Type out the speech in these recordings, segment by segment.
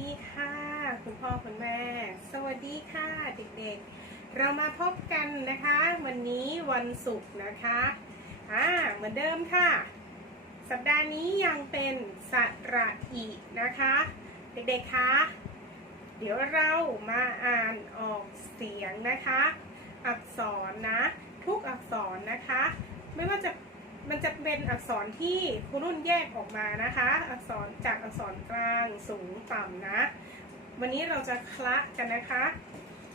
ดีค่ะ คุณพ่อคุณแม่ สวัสดีค่ะเด็กๆ เรามาพบกันนะคะ วันนี้วันศุกร์นะคะอ่าเหมือนเดิมค่ะ สัปดาห์นี้ยังเป็นสระอีนะคะ เด็กๆคะเดี๋ยวเรามาอ่านออกเสียงนะคะ อักษรนะ ทุกอักษรนะคะ ไม่ว่าจะ มันจะเป็นอักษรที่ครูนุ่นแยกออกมานะคะ อักษรจากอักษรกลางสูงต่ำนะ วันนี้เราจะคละกันนะคะ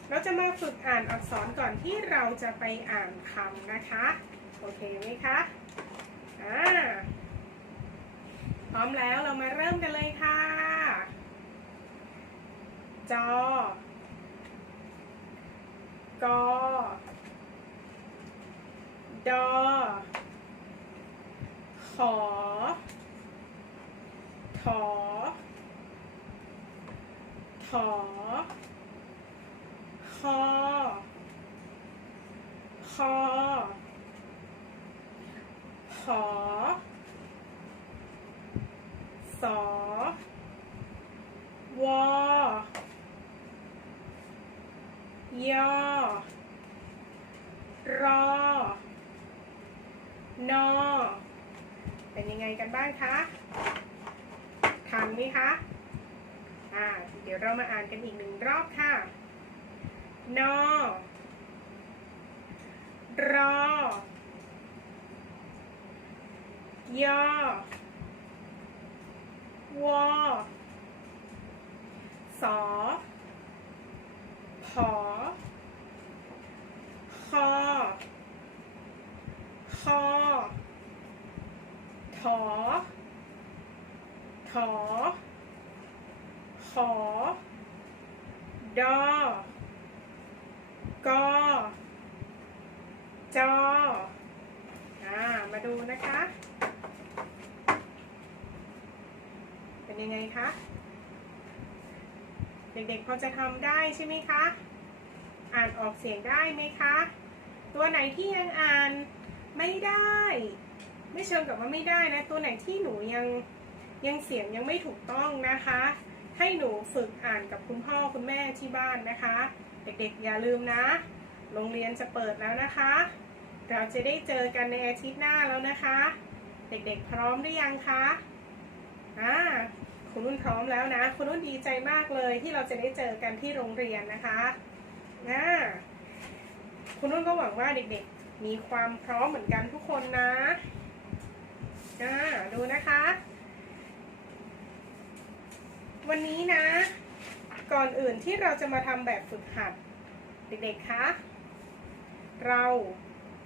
เราจะมาฝึกอ่านอักษรก่อนที่เราจะไปอ่านคำนะคะ โอเคไหมคะอ่าพร้อมแล้วเรามาเริ่มกันเลยค่ะ จอกอดอ ขอถอถอคอ คอ ขอ สอ วอยอรอนอ ยังไงกันบ้างคะทันไหมคะอ่าเดี๋ยวเรามาอ่านกันอีกหนึ่งรอบค่ะ นอ รอ ยอ วอ สอ ผอ คอ คอ ถอถอขอ ดอกอจออ่า มาดูนะคะ เป็นยังไงคะ เด็กๆพอจะทำได้ใช่ไหมคะ อ่านออกเสียงได้ไหมคะ ตัวไหนที่ยังอ่านไม่ได้ ไม่เชิงกับว่าไม่ได้นะ ตัวไหนที่หนูยังยังเสียงยังไม่ถูกต้องนะคะ ให้หนูฝึกอ่านกับคุณพ่อคุณแม่ที่บ้านนะคะ เด็กๆอย่าลืมนะ โรงเรียนจะเปิดแล้วนะคะ เราจะได้เจอกันในอาทิตย์หน้าแล้วนะคะ เด็กๆพร้อมหรือยังคะอ่าคุณนุ่นพร้อมแล้วนะ คุณนุ่นดีใจมากเลยที่เราจะได้เจอกันที่โรงเรียนนะคะนะคุณนุ่นก็หวังว่าเด็กๆ มีความพร้อมเหมือนกันทุกคนนะ อ่าดูนะคะ วันนี้นะ ก่อนอื่นที่เราจะมาทำแบบฝึกหัด เด็กๆ คะ เรา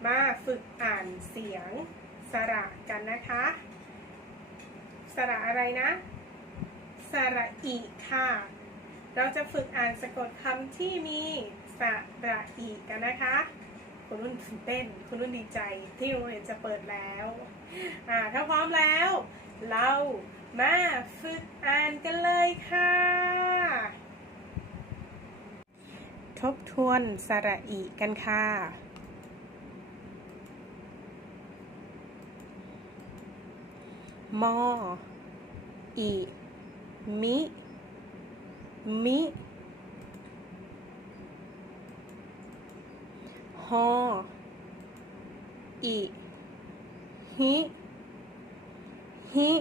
มาฝึกอ่านเสียงสระกันนะคะ สระอะไรนะ สระอีค่ะ เราจะฝึกอ่านสะกดคำที่มีสระอีกันนะคะ คุณนุ่นตื่นเต้น คุณนุ่นดีใจที่โรงเรียนจะเปิดแล้ว อ่าถ้าพร้อมแล้ว เรามาฝึกอ่านกันเลยค่ะ ทบทวนสระอีกันค่ะมออีมิ มิฮออี ฮิฮิ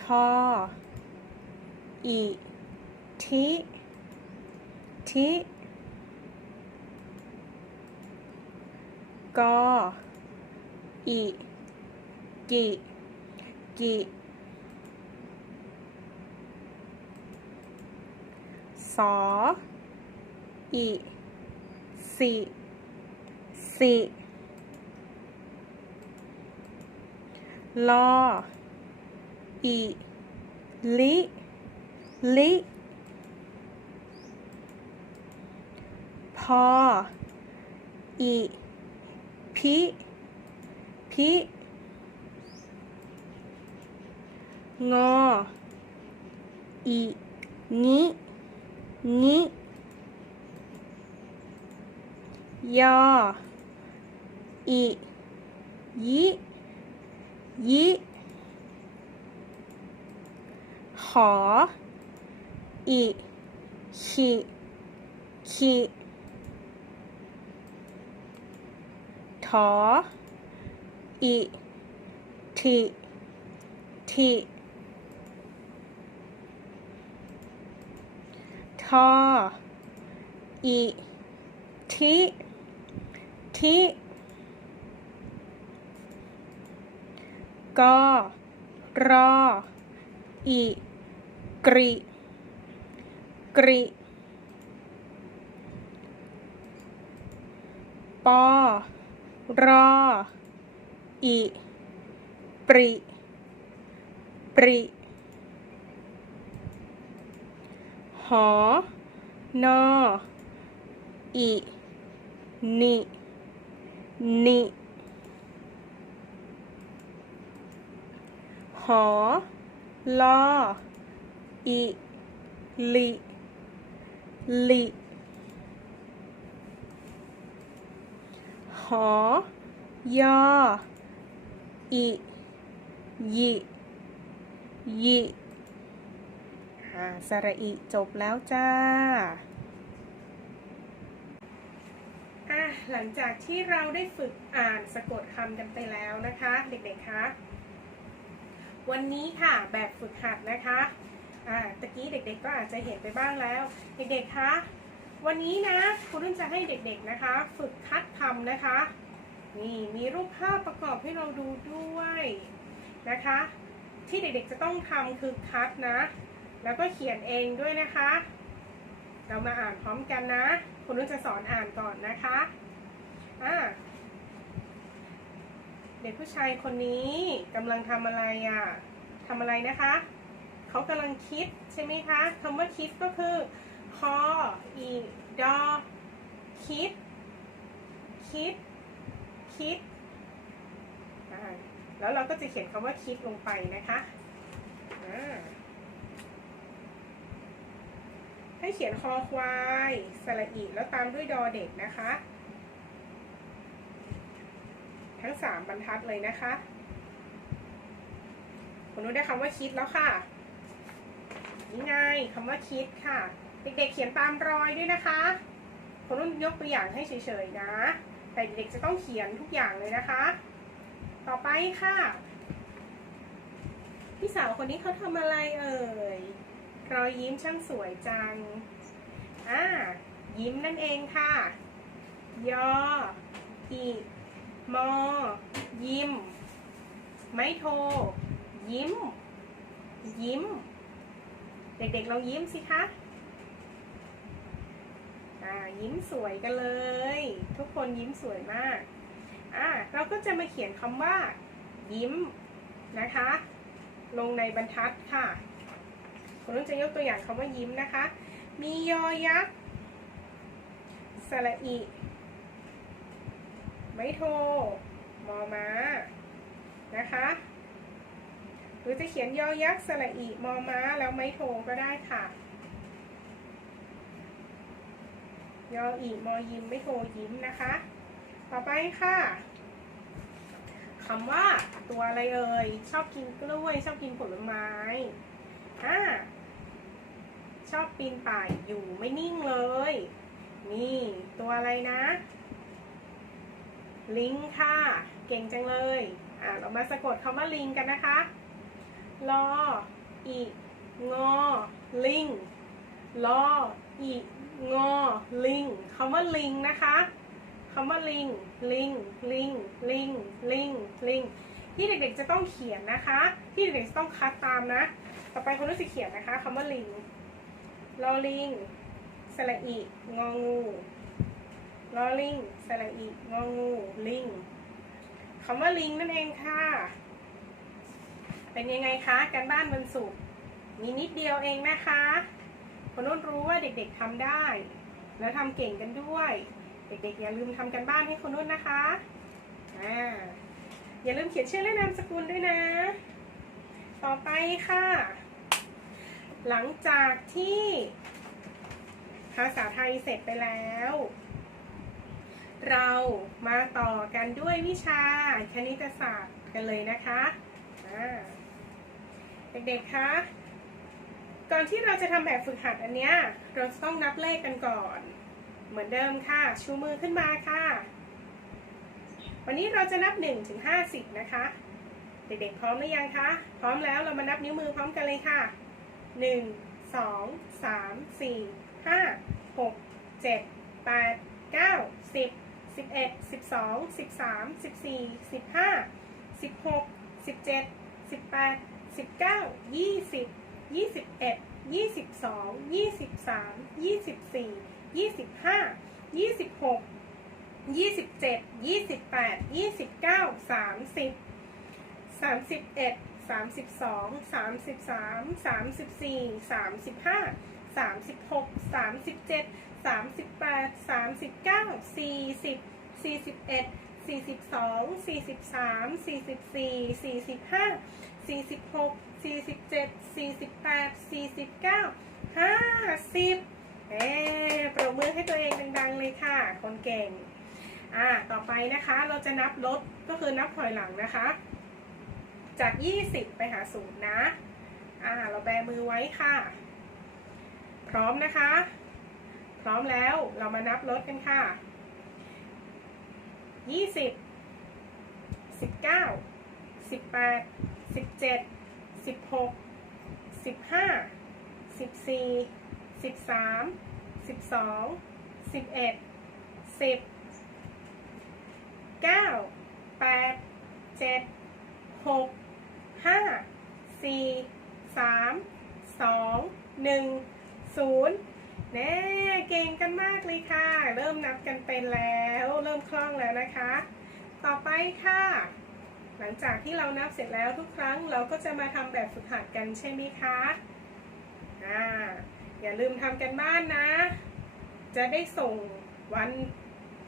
ทออีทิทิกออีกิกิสออีสิ สิลออีลิลิพออีพิพิงออีงิงิยอ อียิยิขออิขิขิถออิทิทิทออิทิทิ กอรออิกริกริปอรออิปริปริหอนออินินิ หอลออิลิลิหอยออิยิยิสระอิจบแล้วจ้า หลังจากที่เราได้ฝึกอ่านสะกดคำกันไปแล้วนะคะ เด็กๆคะ วันนี้ค่ะแบบฝึกหัดนะคะอ่าตะกี้เด็กๆก็อาจจะเห็นไปบ้างแล้ว เด็กๆคะวันนี้นะคุณนุ่นจะให้เด็กๆนะคะ ฝึกคัดคำนะคะนี่มีรูปภาพประกอบให้เราดูด้วยนะคะ ที่เด็กๆจะต้องทำคือคัดนะ แล้วก็เขียนเองด้วยนะคะ เรามาอ่านพร้อมกันนะ คุณนุ่นจะสอนอ่านก่อนนะคะอ่า ด็กผู้ชายคนนี้กำลังทำอะไรอะทำอะไรนะคะ เขากำลังคิดใช่ไหมคะคำว่าคิดก็คือคออีดอคิด คิด คิด แล้วเราก็จะเขียนคำว่าคิดลงไปนะคะให้เขียนคอควายสระอีแล้วตามด้วยดอเด็กนะคะ ทั้งสามบรรทัดเลยนะคะคุณนุ้ได้คำว่าคิดแล้วค่ะนี่ไงคำว่าคิดค่ะ เด็กๆเขียนตามรอยด้วยนะคะคุณนุ่นยกตัวอย่างให้เฉยๆนะ แต่เด็กๆจะต้องเขียนทุกอย่างเลยนะคะ ต่อไปค่ะ พี่สาวคนนี้เขาทำอะไรเอ่ย รอยยิ้มช่างสวยจัง อ่า ยิ้มนั่นเองค่ะ ยออี มอ ยิ้ม ไม่โทร ยิ้ม ยิ้ม เด็กๆลองยิ้มสิคะอ่ายิ้มสวยกันเลย ทุกคนยิ้มสวยมากอ่าเราก็จะมาเขียนคำว่า ยิ้มนะคะ ลงในบรรทัดค่ะคุณนุ่นจะยกตัวอย่างคำว่ายิ้มนะคะ มียอยักษ์สระอิ ไม่โท มอม้า นะคะ หรือจะเขียนยอยักษ์สระอิมอม้า แล้วไม่โทก็ได้ค่ะ ยออีมอยิมไม่โทยิ้มนะคะ ต่อไปค่ะคำว่าตัวอะไรเอ่ย ชอบกินกล้วย ชอบกินผลไม้อ่าชอบปีนป่ายอยู่ไม่นิ่งเลย นี่ ตัวอะไรนะ ลิงค่ะ เก่งจังเลย อ่าเรามาสะกดคำว่าลิงกันนะคะลออีงอลิงลออีงอลิงคำว่าลิงนะคะคำว่าลิง ลิง ลิง ลิง ลิง ลิง ที่เด็กๆจะต้องเขียนนะคะ ที่เด็กๆจะต้องคัดตามนะ ต่อไปคนรู้สึกเขียนนะคะคำว่าลิงลอลิงสระอีงองู ลอลิงสระอีงองู ลิงคำว่าลิงนั่นเองค่ะ เป็นยังไงคะ การบ้านวันศุกมีนิดเดียวเองนะคะคนนู้นรู้ว่าเด็กๆทำได้ แล้วทำเก่งกันด้วย เด็กๆ อย่าลืมทำกันบ้านให้คนนู้นนะคะอ่าอย่าลืมเขียนชื่อและนามสกุลด้วยนะ ต่อไปค่ะ หลังจากที่ภาษาไทยเสร็จไปแล้ว เรามาต่อกันด้วยวิชาคณิตศาสตร์กันเลยนะคะเด็กๆคะก่อนที่เราจะทำแบบฝึกหัดอันเนี้ยเราจะต้องนับเลขกันก่อน เหมือนเดิมค่ะ ชูมือขึ้นมาค่ะ วันนี้เราจะนับ1ถึง50 นะคะ เด็กๆพร้อมหรือยังคะ พร้อมแล้วเรามานับนิ้วมือพร้อมกันเลยค่ะ 1 2 3 4 5 6 7 8 9 10 11 12 13 14 15 16 17 18 19 20 21 22 23 24 25 26 27 28 29 30 31 32 33 34 35 36 37 38 39 40 41 42 43 44 45 46 47 48 49 50เอ๊ป รบมือให้ตัวเองดังๆเลยค่ะ คนเก่ง อ่า ต่อไปนะคะเราจะนับลดก็คือนับถอยหลังนะคะ จาก 20 ไปหาศูนย์นะ อ่า เราแบมือไว้ค่ะ พร้อมนะคะ ร้อมแล้วเรามานับลดกันค่ะ 20 19 18 17 16 15 14 13 12 11 10 9 8 7 6 5 4 3 2 1 0 แน่เก่งกันมากเลยค่ะ เริ่มนับกันเป็นแล้ว เริ่มคล่องแล้วนะคะ ต่อไปค่ะ หลังจากที่เรานับเสร็จแล้วทุกครั้งเราก็จะมาทำแบบฝึกหัดกันใช่ไหมคะอ่าอย่าลืมทำกันบ้านนะ จะได้ส่งวัน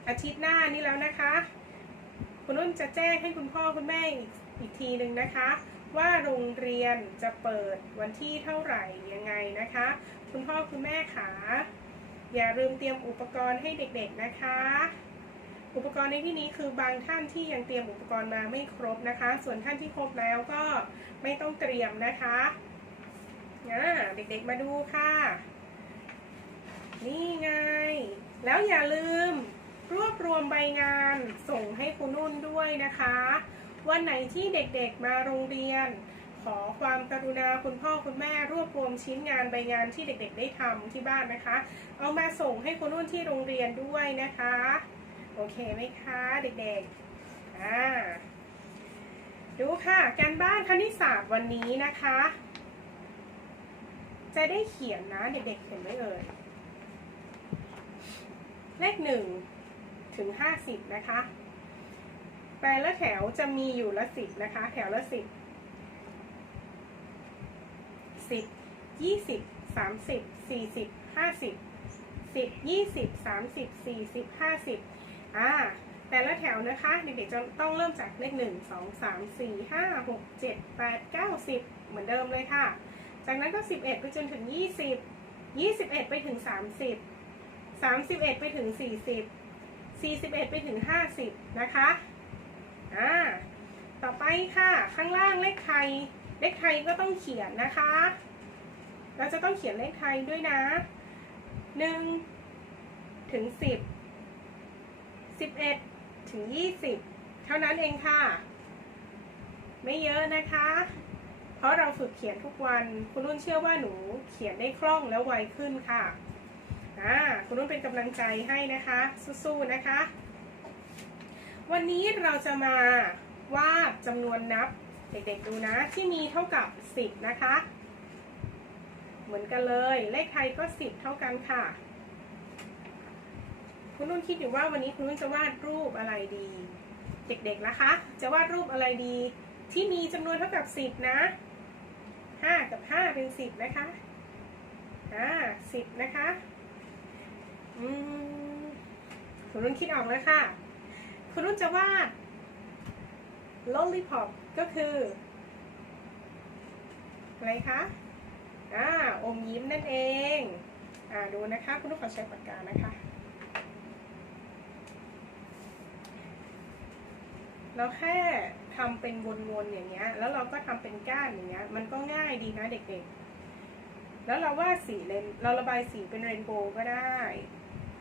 อาทิตย์หน้านี้แล้วนะคะ คุณนุ่นจะแจ้งให้คุณพ่อคุณแม่อีกอีกทีหนึ่งนะคะ ว่าโรงเรียนจะเปิดวันที่เท่าไหร่ยังไงนะคะ คุณพ่อคุณแม่ขาอย่าลืมเตรียมอุปกรณ์ให้เด็กๆนะคะ อุปกรณ์ในที่นี้คือบางท่านที่ยังเตรียมอุปกรณ์มาไม่ครบนะคะ ส่วนท่านที่ครบแล้วก็ไม่ต้องเตรียมนะคะอ่าเด็กๆมาดูค่ะ นี่ไง แล้วอย่าลืมรวบรวมใบงานส่งให้คุณนุ่นด้วยนะคะ วันไหนที่เด็กๆมาโรงเรียน ขอความกรุณาคุณพ่อคุณแม่รวบรวมชิ้นงานใบงานที่เด็กๆ ได้ทำที่บ้านนะคะ เอามาส่งให้คุณนุ่นที่โรงเรียนด้วยนะคะ โอเคไหมคะเด็กๆอ่าดูค่ะการบ้านคณิตศาสตร์วันนี้นะคะ จะได้เขียนนะเด็กๆเห็นไหมเอ่ยเลขหนึ่งถึงห้าสิบนะคะ แปลละแถวจะมีอยู่ละสิบนะคะ แถวละสิบสิบยี่สิบสามสิบสี่สิบห้าสิบสิบยี่สิบสามสิบสี่สิบห้าสิบอ่าแต่ละแถวนะคะเด็กๆจะต้องเริ่มจากเลขหนึ่งสองสามสี่ห้าหกเจ็ดแปดเก้าสิบเหมือนเดิมเลยค่ะ จากนั้นก็สิบเอ็ดไปจนถึงยี่สิบยี่สิบเอ็ดไปถึงสามสิบสามสิบเอ็ดไปถึงสี่สิบสี่สิบเอ็ดไปถึงห้าสิบนะคะ อ่าต่อไปค่ะข้างล่างเลขไทย เลขไทยก็ต้องเขียนนะคะ เราจะต้องเขียนเลขไทยด้วยนะหนึ่งถึงสิบสิบเอ็ดถึงยี่สิบเท่านั้นเองค่ะ ไม่เยอะนะคะ เพราะเราฝึกเขียนทุกวัน คุณนุ่นเชื่อว่าหนูเขียนได้คล่องแล้วไวขึ้นค่ะอ่าคุณนุ่นเป็นกำลังใจให้นะคะ สู้ๆนะคะ วันนี้เราจะมาวาดจำนวนนับ เด็กๆดูนะที่มีเท่ากับ 10 นะคะ เหมือนกันเลย เลขไทยก็ 10 เท่ากันค่ะ คุณนุ่นคิดอยู่ว่าวันนี้คุณนุ่นจะวาดรูปอะไรดี เด็กๆนะคะ จะวาดรูปอะไรดีที่มีจำนวนเท่ากับ 10 นะ 5 กับ 5 เป็น 10 นะคะอ่า10 นะคะ อืมคุณนุ่นคิดออกแล้วค่ะ คุณนุ่นจะวาด lollipop ก็คืออะไรคะอ่าอมยิ้มนั่นเอง อ่าดูนะคะ คุณนุ่นขอใช้ปากกานะคะ เราแค่ทำเป็นวนๆอย่างเงี้ย แล้วเราก็ทำเป็นก้านอย่างเงี้ย มันก็ง่ายดีนะเด็กๆ แล้วเราวาดสีเลน เราระบายสีเป็นเรนโบว์ก็ได้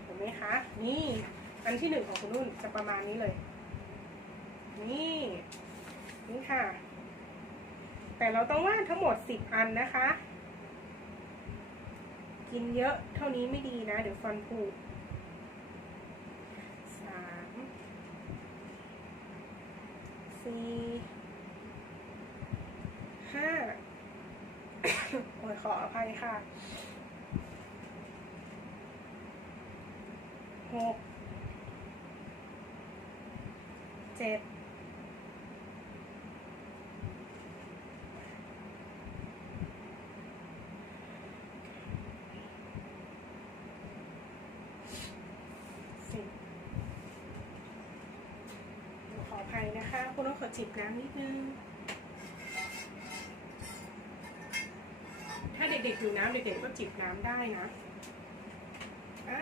เห็นไหมคะ นี่ อันที่หนึ่งของคุณนุ่นจะประมาณนี้เลย นี่ นี่ค่ะ แต่เราต้องวาดทั้งหมดสิบอันนะคะ กินเยอะเท่านี้ไม่ดีนะ เดี๋ยวฟันผุสามสี่ห้าโอ้ยขออภัยค่ะหก เจ็ดสิบขออภัยนะคะคุณต้องขอจิบน้ำนิดนึง ถ้าเด็กๆอยู่น้ำเด็กๆก็จิบน้ำได้นะ อ่า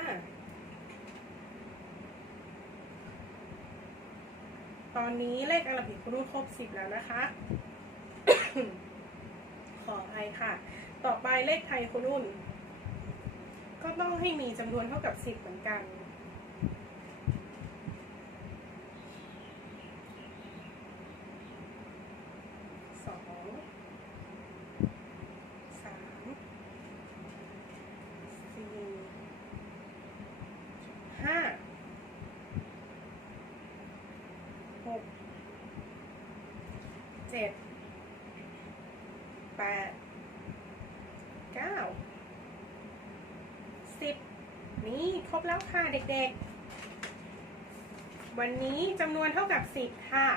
อนนี้เลขอาราบิกรุ่นครบสิบแล้วนะคะ ขออค่ะ ต่อไปเลขไทยคุณรุ่น ก็ต้องให้มีจำนวนเท่ากับสิบเหมือนกัน สอง สามสี่ห้าหกเจ็ดแปดเก้า สิบนี่ครบแล้วค่ะเด็กๆ วันนี้จำนวนเท่ากับสิบค่ะ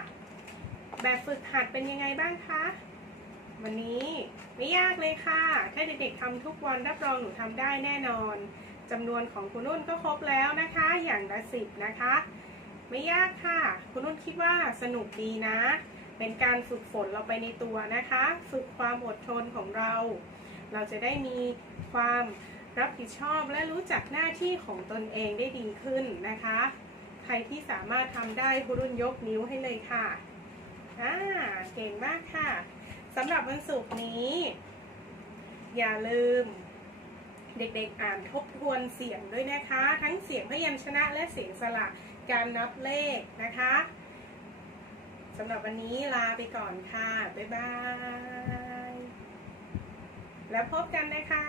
แบบฝึกหัดเป็นยังไงบ้างคะ วันนี้ไม่ยากเลยค่ะ ถ้าเด็กๆทำทุกวันรับรองหนูทำได้แน่นอนจำนวนของคุณนุ่นก็ครบแล้วนะคะ อย่างละสิบนะคะ ไม่ยากค่ะ คุณนุ่นคิดว่าสนุกดีนะ เป็นการฝึกฝนเราไปในตัวนะคะ ฝึกความอดทนของเรา เราจะได้มีความรับผิดชอบและรู้จักหน้าที่ของตนเองได้ดีขึ้นนะคะ ใครที่สามารถทำได้คุณนุ่นยกนิ้วให้เลยค่ะอ่าเก่งมากค่ะสำหรับวันศุกร์นี้ อย่าลืมเด็กๆอ่านทบทวนเสียงด้วยนะคะ ทั้งเสียงพยัญชนะและเสียงสระการนับเลขนะคะสำหรับวันนี้ลาไปก่อนค่ะ บ๊ายบาย แล้วพบกันนะคะ